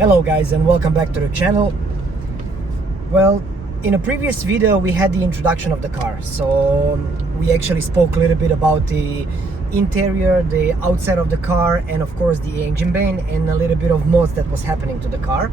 Hello guys, and welcome back to the channel. Well, in a previous video we had the introduction of the car, so we actually spoke a little bit about the interior, the outside of the car, and of course the engine bay, and a little bit of mods that was happening to the car.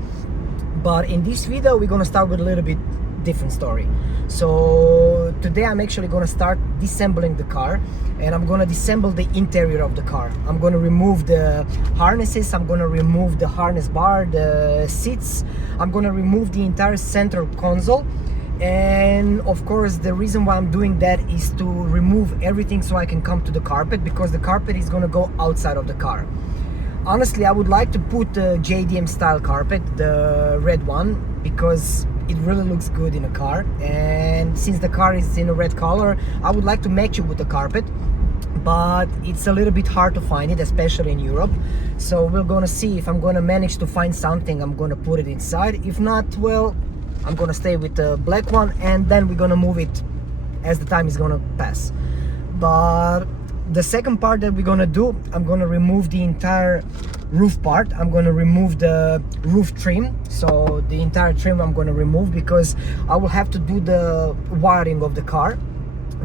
But in this video we're gonna start with a little bit different story. So today I'm actually gonna start disassembling the car, and I'm gonna disassemble the interior of the car. I'm gonna remove the harnesses, I'm gonna remove the harness bar, the seats, I'm gonna remove the entire central console. And of course the reason why I'm doing that is to remove everything so I can come to the carpet, because the carpet is gonna go outside of the car. Honestly, I would like to put the JDM style carpet, the red one, because it really looks good in a car, and since the car is in a red color, I would like to match it with the carpet, but it's a little bit hard to find it, especially in Europe. So we're gonna see if I'm gonna manage to find something. I'm gonna put it inside. If not, well, I'm gonna stay with the black one, and then we're gonna move it as the time is gonna pass. But the second part that we're gonna do, I'm gonna remove the entire roof part. I'm gonna remove the roof trim, so the entire trim I'm gonna remove, because I will have to do the wiring of the car,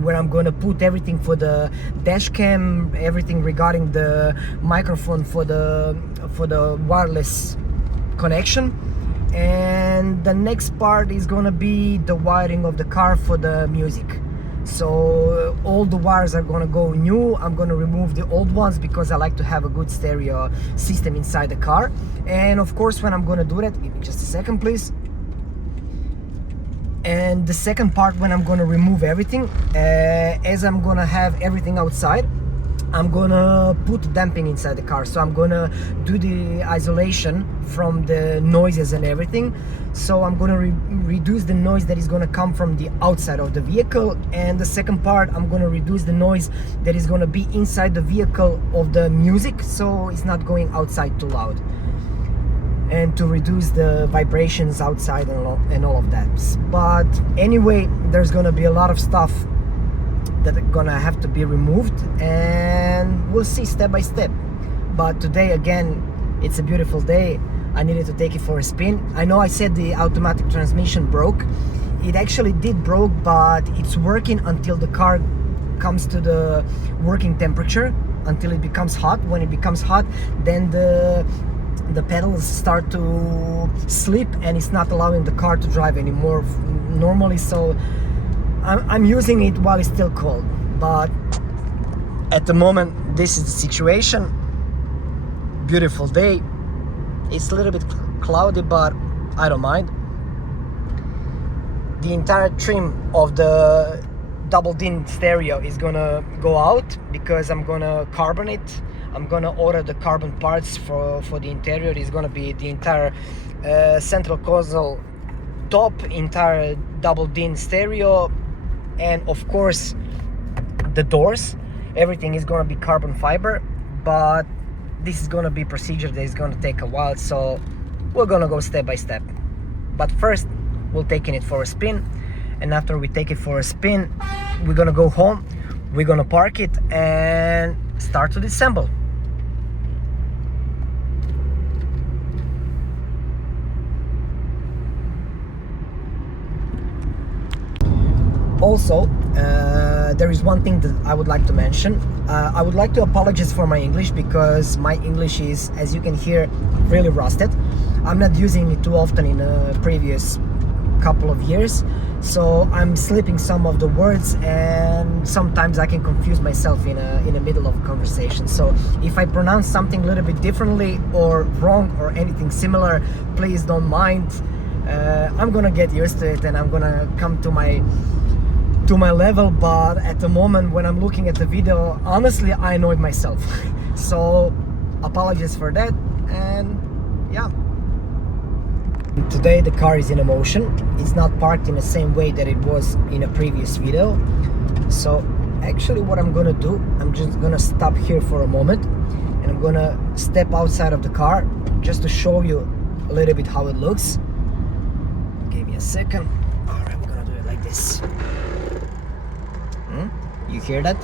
where I'm gonna put everything for the dash cam, everything regarding the microphone for the wireless connection. And the next part is gonna be the wiring of the car for the music. So all the wires are gonna go new. I'm gonna remove the old ones because I like to have a good stereo system inside the car. And of course, when I'm gonna do that, give me just a second please. And the second part, when I'm gonna remove everything, as I'm gonna have everything outside, I'm gonna put damping inside the car. So I'm gonna do the isolation from the noises and everything. So I'm gonna reduce the noise that is gonna come from the outside of the vehicle. And the second part, I'm gonna reduce the noise that is gonna be inside the vehicle of the music, so it's not going outside too loud, and to reduce the vibrations outside and all of that. But anyway, there's gonna be a lot of stuff that are gonna have to be removed, and we'll see step by step. But today, again, it's a beautiful day. I needed to take it for a spin. I know I said the automatic transmission broke. It actually did broke, but it's working until the car comes to the working temperature, until it becomes hot. When it becomes hot, then the pedals start to slip, and it's not allowing the car to drive anymore normally. So I'm using it while it's still cold, but at the moment this is the situation. Beautiful day. It's a little bit cloudy, but I don't mind. The entire trim of the double din stereo is gonna go out because I'm gonna carbon it. I'm gonna order the carbon parts for the interior. It's gonna be the entire central console, top, entire double din stereo, and of course the doors. Everything is gonna be carbon fiber, but this is gonna be procedure that is gonna take a while, so we're gonna go step by step. But first we're taking it for a spin, and after we take it for a spin, we're gonna go home, we're gonna park it and start to disassemble. Also, there is one thing that I would like to mention. I would like to apologize for my English, because my English is, as you can hear, really rusted. I'm not using it too often in a previous couple of years, so I'm slipping some of the words, and sometimes I can confuse myself in the middle of a conversation. So if I pronounce something a little bit differently or wrong or anything similar, please don't mind. I'm gonna get used to it, and I'm gonna come to my level. But at the moment when I'm looking at the video, honestly, I annoyed myself. So apologies for that. And yeah, today the car is in motion. It's not parked in the same way that it was in a previous video. So actually what I'm gonna do, I'm just gonna stop here for a moment, and I'm gonna step outside of the car just to show you a little bit how it looks. Give me a second. All right, we're gonna do it like this. You hear that?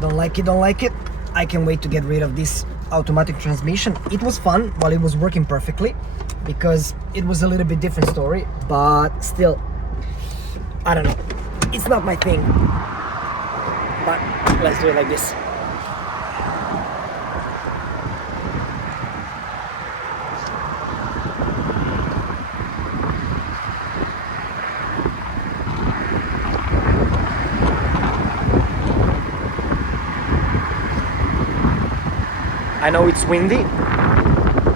Don't like it, don't like it. I can wait to get rid of this automatic transmission. It was fun while it was working perfectly, because it was a little bit different story, but still, I don't know, it's not my thing, but let's do it like this. I know it's windy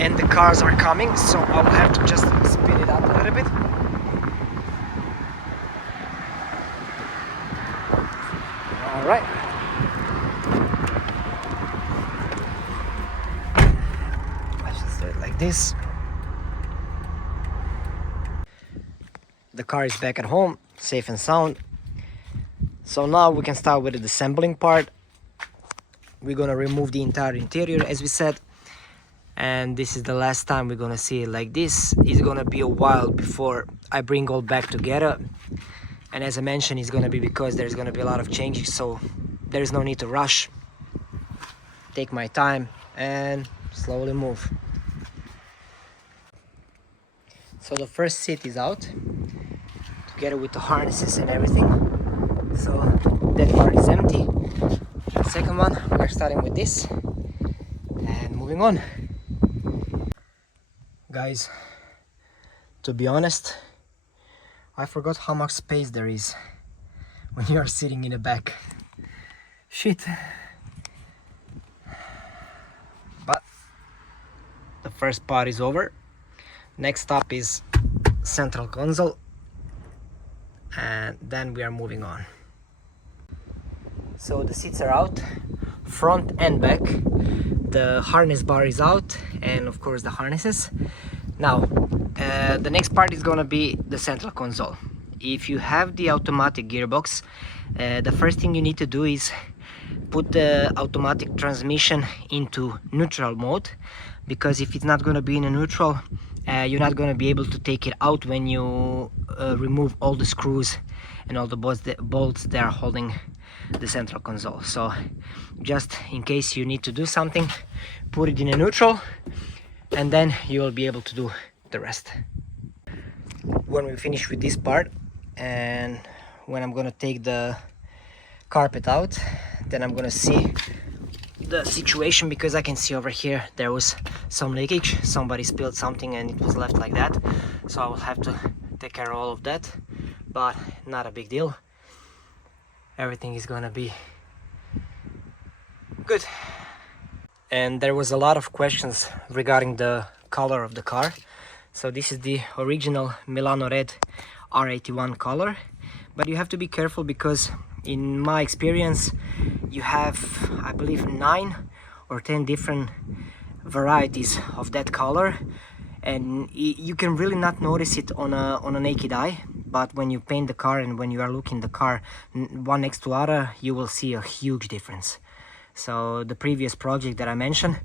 and the cars are coming, so I'll have to just speed it up a little bit. All right. Let's just do it like this. The car is back at home, safe and sound. So now we can start with the assembling part. We're gonna remove the entire interior, as we said, and this is the last time we're gonna see it like this. It's gonna be a while before I bring all back together, and as I mentioned, it's gonna be because there's gonna be a lot of changes, so there's no need to rush. Take my time and slowly move. So the first seat is out, together with the harnesses and everything, so that part is empty. The second one, we're starting with this and moving on. Guys, to be honest, I forgot how much space there is when you are sitting in the back. Shit. But the first part is over. Next up is central console, and then we are moving on. So the seats are out, front and back. The harness bar is out, and of course the harnesses. Now, the next part is gonna be the central console. If you have the automatic gearbox, the first thing you need to do is put the automatic transmission into neutral mode, because if it's not gonna be in a neutral, you're not gonna be able to take it out when you remove all the screws and all the bolts that are holding the central console. So just in case you need to do something, put it in a neutral, and then you will be able to do the rest. When we finish with this part, and when I'm gonna take the carpet out, then I'm gonna see the situation, because I can see over here there was some leakage. Somebody spilled something and it was left like that, so I will have to take care of all of that, but not a big deal. Everything is gonna be good. And there was a lot of questions regarding the color of the car. So this is the original Milano Red R81 color, but you have to be careful, because in my experience you have, I believe, 9 or 10 different varieties of that color, and you can really not notice it on a naked eye, but when you paint the car and when you are looking the car one next to other, you will see a huge difference. So the previous project that I mentioned,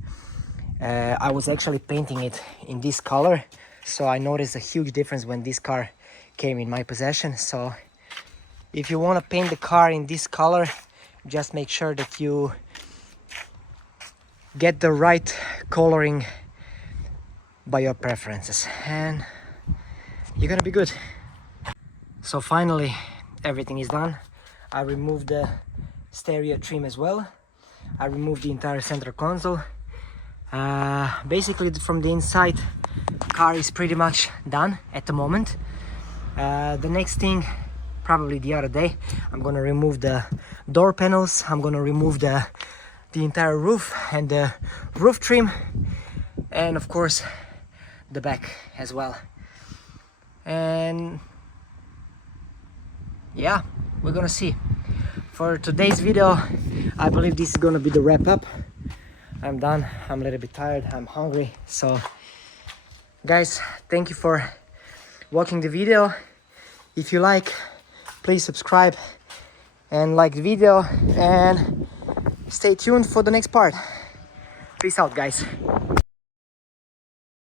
I was actually painting it in this color, so I noticed a huge difference when this car came in my possession. So if you want to paint the car in this color, just make sure that you get the right coloring by your preferences, and you're gonna be good. So finally everything is done. I removed the stereo trim as well. I removed the entire center console. Basically from the inside, car is pretty much done at the moment. The next thing, probably the other day, I'm gonna remove the door panels. I'm gonna remove the entire roof and the roof trim, and of course the back as well. And yeah, we're gonna see. For today's video, I believe this is gonna be the wrap up. I'm done. I'm a little bit tired. I'm hungry. So guys, thank you for watching the video. If you like, please subscribe and like the video, and stay tuned for the next part. Peace out, guys.